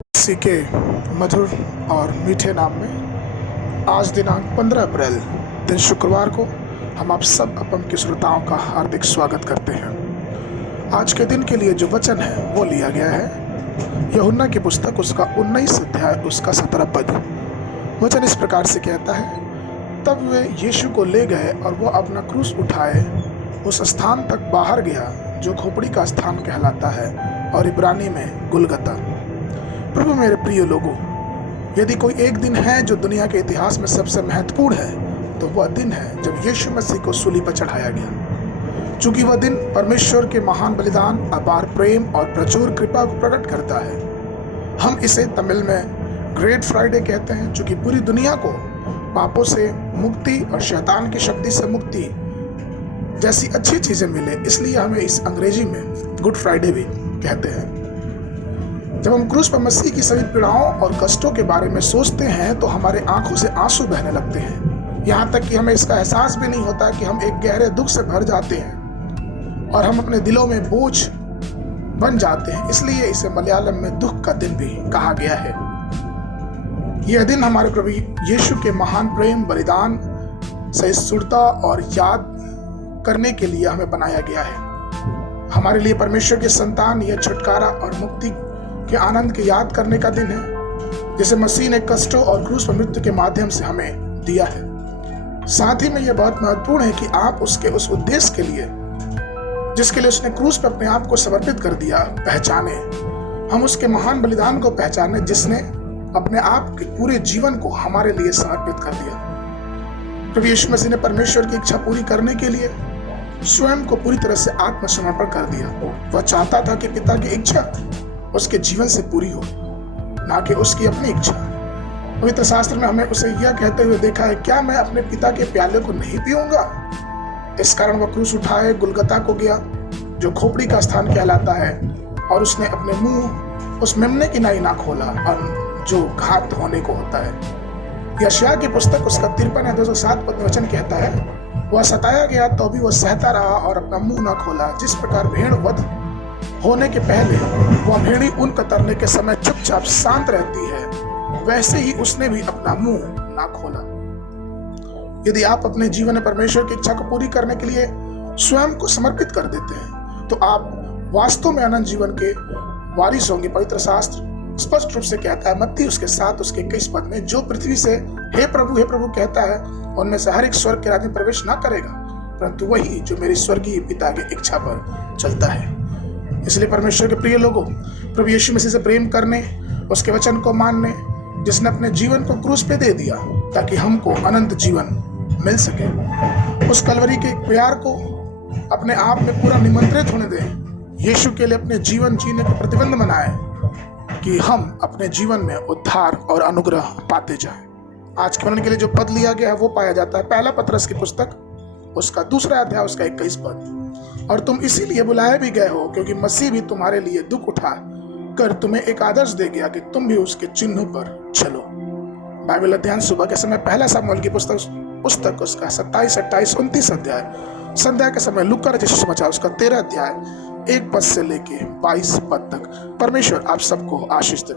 इसी के मधुर और मीठे नाम में आज दिनांक 15 अप्रैल दिन शुक्रवार को हम आप सब अपम के श्रोताओं का हार्दिक स्वागत करते हैं। आज के दिन के लिए जो वचन है वो लिया गया है यूहन्ना की पुस्तक उसका 19 अध्याय उसका 17 पद। वचन इस प्रकार से कहता है, तब वे यीशु को ले गए और वो अपना क्रूस उठाए उस स्थान तक बाहर गया जो खोपड़ी का स्थान कहलाता है और इब्रानी में गुलगता। प्रभु मेरे प्रिय लोगों, यदि कोई एक दिन है जो दुनिया के इतिहास में सबसे महत्वपूर्ण है तो वह दिन है जब यीशु मसीह को सूली पर चढ़ाया गया। चूंकि वह दिन परमेश्वर के महान बलिदान, अपार प्रेम और प्रचुर कृपा को प्रकट करता है। हम इसे तमिल में ग्रेट फ्राइडे कहते हैं। चूंकि पूरी दुनिया को पापों से मुक्ति और शैतान की शक्ति से मुक्ति जैसी अच्छी चीजें मिले, इसलिए हमें इस अंग्रेजी में गुड फ्राइडे भी कहते हैं। जब हम क्रूस पर मसीह की सभी पीड़ाओं और कष्टों के बारे में सोचते हैं तो हमारे आंखों से आंसू बहने लगते हैं। यहाँ तक कि हमें इसका एहसास भी नहीं होता कि हम एक गहरे दुख से भर जाते हैं और हम अपने दिलों में बोझ बन जाते हैं। इसलिए इसे मलयालम में दुख का दिन भी कहा गया है। यह दिन हमारे प्रभु यीशु के महान प्रेम, बलिदान, सहिष्णुता और याद करने के लिए हमें बनाया गया है। हमारे लिए परमेश्वर के संतान यह छुटकारा और मुक्ति के आनंद की याद करने का दिन है जिसे मसीह ने कष्टों और क्रूस पर मृत्यु के माध्यम से हमें दिया है। साथ ही में यह बहुत महत्वपूर्ण है कि आप उसके उस उद्देश्य के लिए जिसके लिए उसने क्रूस पर अपने आप को समर्पित कर दिया पहचाने। हम उसके महान बलिदान को पहचाने जिसने अपने आप के पूरे जीवन को हमारे लिए समर्पित कर दिया। प्रभु यीशु मसीह ने परमेश्वर की इच्छा पूरी करने के लिए स्वयं को पूरी तरह से आत्मसमर्पण कर दिया। वह चाहता था कि पिता की इच्छा उसके जीवन से पूरी हो, ना कि उसकी अपनी इच्छा। पवित्र शास्त्र में हमें उसे यह कहते हुए देखा है, क्या मैं अपने पिता के प्याले को नहीं पीऊंगा? इस कारण वह क्रूस उठाए गुलगता को गया जो खोपड़ी का स्थान कहलाता है और उसने अपने मुंह उस मेमने की नाई ना खोला और जो घात होने को होता है। यशायाह की पुस्तक उसका 53:207 पद वचन कहता है, वह सताया गया तो भी वह सहता रहा और अपना मुंह ना खोला। जिस प्रकार भेड़ वध होने के पहले वह भेड़ी ऊन कतरने के समय चुपचाप शांत रहती है, वैसे ही उसने भी अपना मुंह ना खोला। यदि आप अपने जीवन में परमेश्वर की इच्छा को पूरी करने के लिए स्वयं को समर्पित कर देते हैं तो आप वास्तव में अनंत जीवन के वारिस होंगे। पवित्र शास्त्र स्पष्ट रूप से कहता है मत्ती उसके 7 उसके 21 पद में, जो पृथ्वी से हे प्रभु कहता है उनमें से हर एक स्वर्ग के राज्य में प्रवेश ना करेगा, परंतु वही जो मेरी स्वर्गीय पिता की इच्छा पर चलता है। इसलिए परमेश्वर के प्रिय लोगों, प्रभु यीशु मसीह से प्रेम करने, उसके वचन को मानने, जिसने अपने जीवन को क्रूस पे दे दिया ताकि हमको अनंत जीवन मिल सके, उस कलवरी के प्यार को अपने आप में पूरा निमंत्रित होने दें। यीशु के लिए अपने जीवन जीने को प्रतिबंध बनाए कि हम अपने जीवन में उद्धार और अनुग्रह पाते जाएं। आज के वर्णन के लिए जो पद लिया गया है वो पाया जाता है पहला पत्रस की पुस्तक उसका 2 अध्याय उसका 21 पद। और तुम इसीलिए बुलाए भी गए हो क्योंकि मसीह भी तुम्हारे लिए दुख उठा कर तुम्हें एक आदर्श दे गया कि तुम भी उसके चिन्हों पर चलो। बाइबल अध्ययन सुबह के समय पहला सामुएल की पुस्तक उसका 27, 28, 29 अध्याय। संध्या के समय लूका रचित सुसमाचार उसका 13 अध्याय 1 पद से लेके 22 पद तक। परमेश्वर आप सबको आशीष दे।